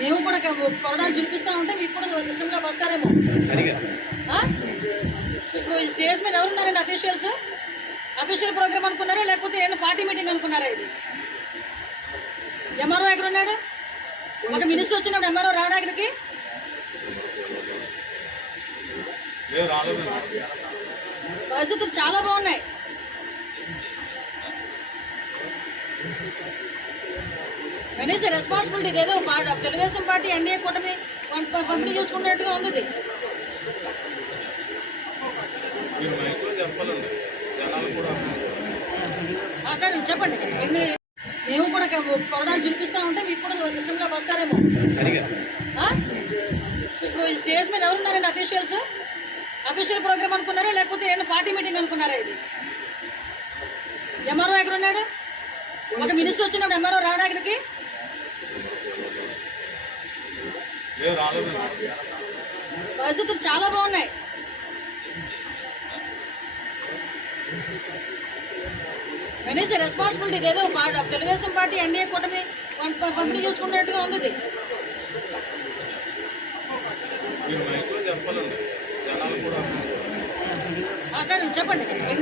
మేము కూడా కొరడాలు చూపిస్తూ ఉంటే మీకు కూడా సిస్టంలోకి వస్తారేమో. ఇప్పుడు ఈ స్టేజ్ మీద ఎవరున్నారండి అఫీషియల్స్? అఫీషియల్ ప్రోగ్రామ్ అనుకున్నారా లేకపోతే ఏమన్నా పార్టీ మీటింగ్ అనుకున్నారా? ఇది ఎంఆర్ఓ ఎక్కడ ఉన్నాడు? ఒక మినిస్టర్ వచ్చినప్పుడు ఎంఆర్ఓ రావడానికి పరిస్థితులు చాలా బాగున్నాయి. కనీసం రెస్పాన్సిబిలిటీ ఏదో తెలుగుదేశం పార్టీ ఎన్డీఏ కూటమి పంపిణీ చూసుకున్నట్టుగా ఉంది. మాట్లాడండి, చెప్పండి. మేము కూడా కొరడాలు చూపిస్తూ ఉంటే మీకు కూడా సిస్టంలోకి వస్తారేమో. ఇప్పుడు ఈ స్టేజ్ మీద ఎవరున్నారండి అఫీషియల్స్? అఫీషియల్ ప్రోగ్రామ్ అనుకున్నారా లేకపోతే ఏమన్నా పార్టీ మీటింగ్ అనుకున్నారా? ఇది ఎంఆర్ఓ ఎక్కడ ఉన్నాడు? ఒక మినిస్టర్ వచ్చినప్పుడు ఎంఆర్ఓ రావడానికి పరిస్థితులు చాలా బాగున్నాయి. కనీసం రెస్పాన్సిబిలిటీ ఏదో తెలుగుదేశం పార్టీ ఎన్డీఏ కూటమి పంపిణీ చూసుకున్నట్టుగా ఉంది. మాట్లాడండి, చెప్పండి.